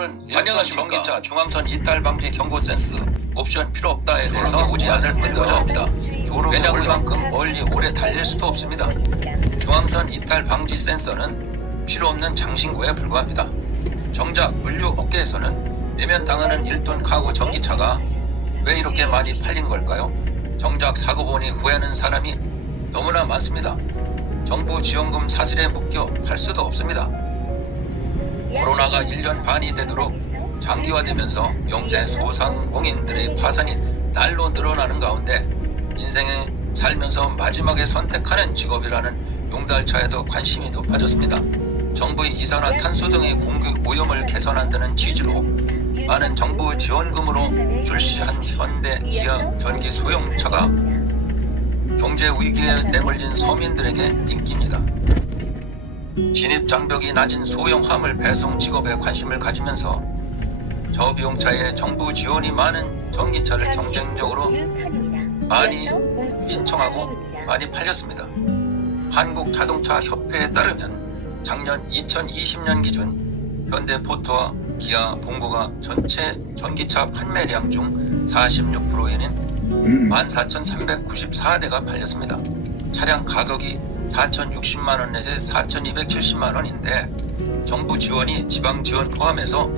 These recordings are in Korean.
정부는 일본 전기차 중앙선 이탈 방지 경고 센스 옵션 필요 없다에 대해서 오지 않을 뿐더러 합니다. 왜냐고 이만큼 멀리 오래 달릴 수도 없습니다. 중앙선 이탈 방지 센서는 필요 없는 장신구에 불과합니다. 정작 물류 업계에서는 내면 당하는 1톤 카고 전기차가 왜 이렇게 많이 팔린 걸까요? 정작 사고 보니 후회하는 사람이 너무나 많습니다. 정부 지원금 사슬에 묶여 팔 수도 없습니다. 코로나가 1년 반이 되도록 장기화되면서 영세 소상공인들의 파산이 날로 늘어나는 가운데 인생에 살면서 마지막에 선택하는 직업이라는 용달차에도 관심이 높아졌습니다. 정부의 이산화탄소 등의 공기 오염을 개선한다는 취지로 많은 정부 지원금으로 출시한 현대 기아 전기 소형차가 경제 위기에 내몰린 서민들에게 인기입니다. 진입 장벽이 낮은 소형 화물 배송 직업에 관심을 가지면서 저비용차에 정부 지원이 많은 전기차를 경쟁적으로 많이 신청하고 많이 팔렸습니다. 한국자동차협회에 따르면 작년 2020년 기준 현대포토와 기아, 봉고가 전체 전기차 판매량 중 46%인 14,394대가 팔렸습니다. 차량 가격이 4,060만원 내지 4,270만원인데 정부 지원이 지방 지원 포함해서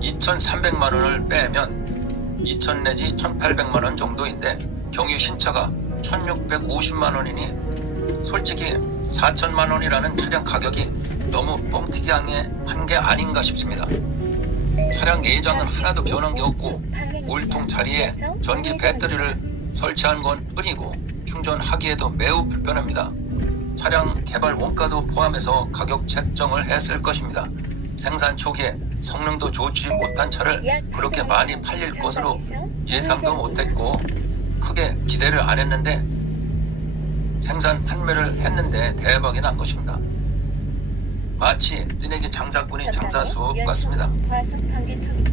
2,300만원을 빼면 2,000 내지 1,800만원 정도인데 경유 신차가 1,650만원이니 솔직히 4천만원이라는 차량 가격이 너무 뻥튀기한 게 아닌가 싶습니다. 차량 내장은 하나도 변한 게 없고 오일통 자리에 전기 배터리를 설치한 건 뿐이고 충전하기에도 매우 불편합니다. 차량 개발 원가도 포함해서 가격 책정을 했을 것입니다. 생산 초기에 성능도 좋지 못한 차를 그렇게 많이 팔릴 것으로 예상도 못했고 크게 기대를 안 했는데 생산 판매를 했는데 대박이 난 것입니다. 마치 뜨내기 장사꾼이 장사 수업 같습니다.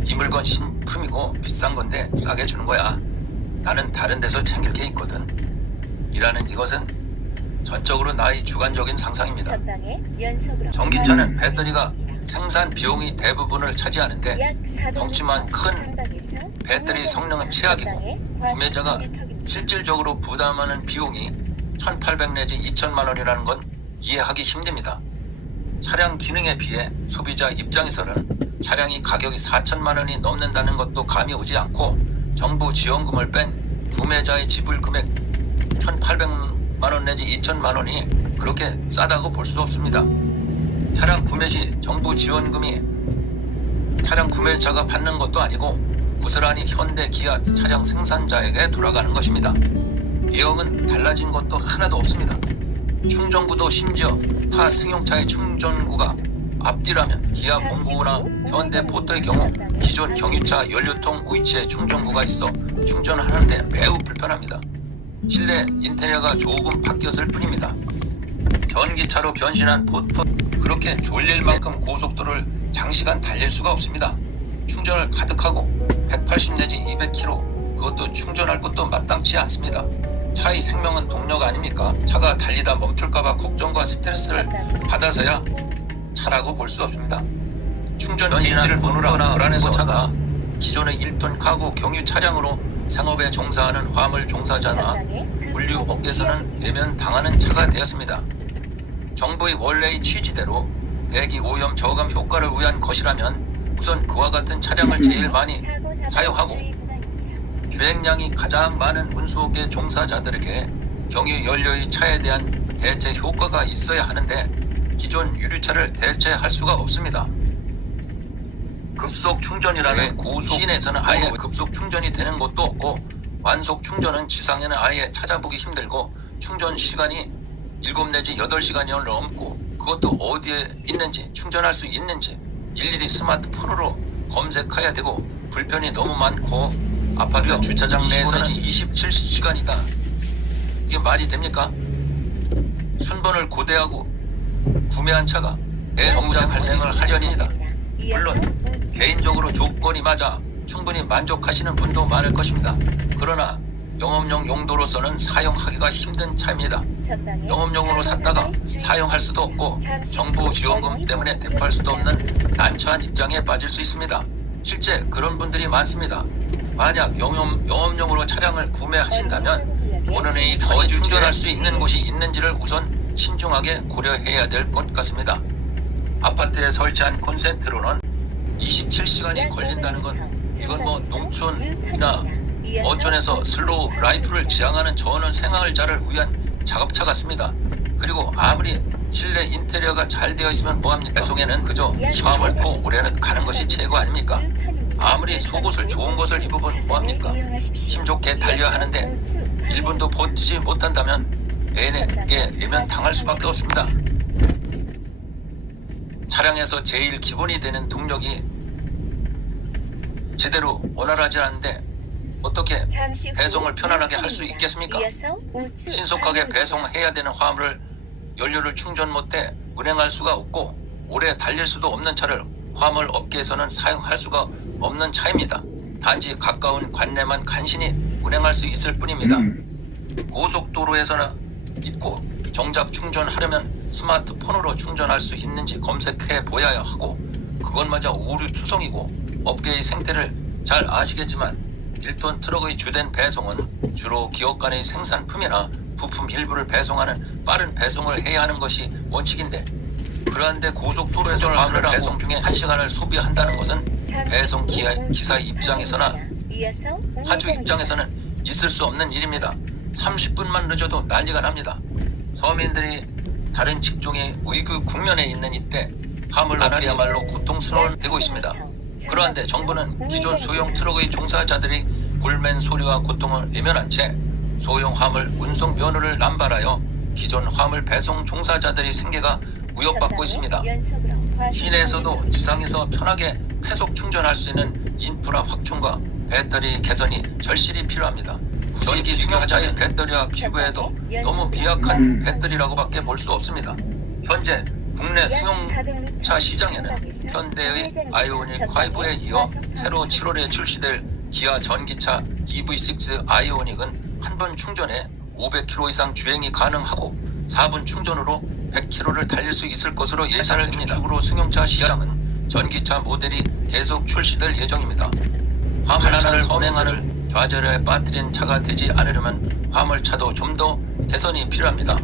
이 물건 신품이고 비싼 건데 싸게 주는 거야. 나는 다른 데서 챙길 게 있거든. 이라는 이것은 전적으로 나의 주관적인 상상입니다. 전기차는 배터리가 생산 비용이 대부분을 차지하는데 덩치만 큰 배터리 성능은 최악이고 구매자가 실질적으로 부담하는 비용이 1,800 내지 2천만 원이라는 건 이해하기 힘듭니다. 차량 기능에 비해 소비자 입장에서는 차량이 가격이 4천만 원이 넘는다는 것도 감이 오지 않고 정부 지원금을 뺀 구매자의 지불 금액 1,800만 원 내지 2천만 원이 그렇게 싸다고 볼 수 없습니다. 차량 구매 시 정부 지원금이 차량 구매자가 받는 것도 아니고 고스란히 현대 기아 차량 생산자에게 돌아가는 것입니다. 내용은 달라진 것도 하나도 없습니다. 충전구도 심지어 타 승용차의 충전구가 앞뒤라면 기아 봉고나 현대 포터의 경우 기존 경유차 연료통 위치에 충전구가 있어 충전하는데 매우 불편합니다. 실내 인테리어가 조금 바뀌었을 뿐입니다. 전기차로 변신한 포터 그렇게 졸릴 만큼 고속도로를 장시간 달릴 수가 없습니다. 충전을 가득하고 180 내지 200km 그것도 충전할 것도 마땅치 않습니다. 차의 생명은 동력 아닙니까? 차가 달리다 멈출까봐 걱정과 스트레스를 받아서야 차라고 볼 수 없습니다. 충전 게이지를 보느라 불안해서 차가 기존의 1톤 카고 경유 차량으로 상업에 종사하는 화물 종사자나 물류 업계에서는 내면 당하는 차가 되었습니다. 정부의 원래의 취지대로 대기 오염 저감 효과를 위한 것이라면 우선 그와 같은 차량을 제일 많이 사용하고 주행량이 가장 많은 운수업계 종사자들에게 경유 연료의 차에 대한 대체 효과가 있어야 하는데 기존 유류차를 대체할 수가 없습니다. 급속 충전이라는 고속 시내에서는 아예 급속 충전이 되는 것도 없고 완속 충전은 지상에는 아예 찾아보기 힘들고 충전 시간이 7 내지 8시간이 넘고 그것도 어디에 있는지 충전할 수 있는지 일일이 스마트폰으로 검색해야 되고 불편이 너무 많고 아파트 주차장 내에서는 27시간이다. 이게 말이 됩니까? 순번을 고대하고 구매한 차가 정상 발생을 하려니이다. 물론 개인적으로 조건이 맞아 충분히 만족하시는 분도 많을 것입니다. 그러나 영업용 용도로서는 사용하기가 힘든 차입니다. 영업용으로 샀다가 사용할 수도 없고 정부 지원금 때문에 대표할 수도 없는 난처한 입장에 빠질 수 있습니다. 실제 그런 분들이 많습니다. 만약 영업용으로 차량을 구매하신다면 오늘이 거의 충전할 수 있는 곳이 있는지를 우선 신중하게 고려해야 될 것 같습니다. 아파트에 설치한 콘센트로는 27시간이 걸린다는 건 이건 뭐 농촌이나 어촌에서 슬로우 라이프를 지향하는 전원 생활자를 위한 작업차 같습니다. 그리고 아무리 실내 인테리어가 잘 되어 있으면 뭐합니까? 배송에는 그저 힘을 고 오래는 가는 것이 최고 아닙니까? 아무리 속옷을 좋은 것을 입으면 뭐합니까? 힘 좋게 달려야 하는데 1분도 버티지 못한다면 애에게 애면 당할 수밖에 없습니다. 차량에서 제일 기본이 되는 동력이 제대로 원활하지 않은데 어떻게 배송을 편안하게 할 수 있겠습니까? 신속하게 배송해야 되는 화물을 연료를 충전 못해 운행할 수가 없고 오래 달릴 수도 없는 차를 화물 업계에서는 사용할 수가 없는 차입니다. 단지 가까운 관내만 간신히 운행할 수 있을 뿐입니다. 고속도로에서나 있고 정작 충전하려면 스마트폰으로 충전할 수 있는지 검색해 보아야 하고 그것마저 오류투성이고 업계의 생태를 잘 아시겠지만 1톤 트럭의 주된 배송은 주로 기업 간의 생산품이나 부품 일부를 배송하는 빠른 배송을 해야 하는 것이 원칙인데 그러한데 고속도로에서 화물을 배송 중에 1시간을 소비한다는 것은 배송 기사의 입장에서나 하주 입장에서는 있을 수 없는 일입니다. 30분만 늦어도 난리가 납니다. 서민들이 다른 직종의 위기 국면에 있는 이때 화물 안하리야말로 고통스러운 되고 있습니다. 그러한데 정부는 기존 소형 트럭의 종사자들이 불맨 소리와 고통을 외면한 채 소형 화물 운송 면허를 남발하여 기존 화물 배송 종사자들의 생계가 위협받고 있습니다. 시내에서도 지상에서 편하게 쾌속 충전할 수 있는 인프라 확충과 배터리 개선이 절실히 필요합니다. 전기 승용차의 배터리와 비교해도 너무 미약한 배터리라고밖에 볼 수 없습니다. 현재 국내 승용차 시장에는 현대의 아이오닉 5에 이어 새로 7월에 출시될 기아 전기차 EV6 아이오닉은 한 번 충전에 500km 이상 주행이 가능하고 4분 충전으로 100km를 달릴 수 있을 것으로 예상을 주축으로 승용차 시장은 전기차 모델이 계속 출시될 예정입니다. 화물 하나를 운행하는 좌절에 빠뜨린 차가 되지 않으려면 화물차도 좀 더 개선이 필요합니다.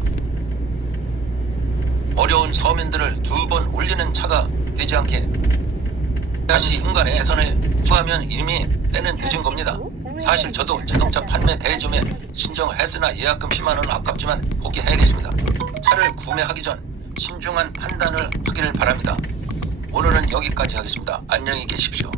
어려운 서민들을 2번 올리는 차가 되지 않게 다시 순간에 개선을 구하면 이미 때는 늦은 겁니다. 사실 저도 자동차 판매 대리점에 신청을 했으나 예약금 10만 원은 아깝지만 포기해야겠습니다. 차를 구매하기 전 신중한 판단을 하기를 바랍니다. 오늘은 여기까지 하겠습니다. 안녕히 계십시오.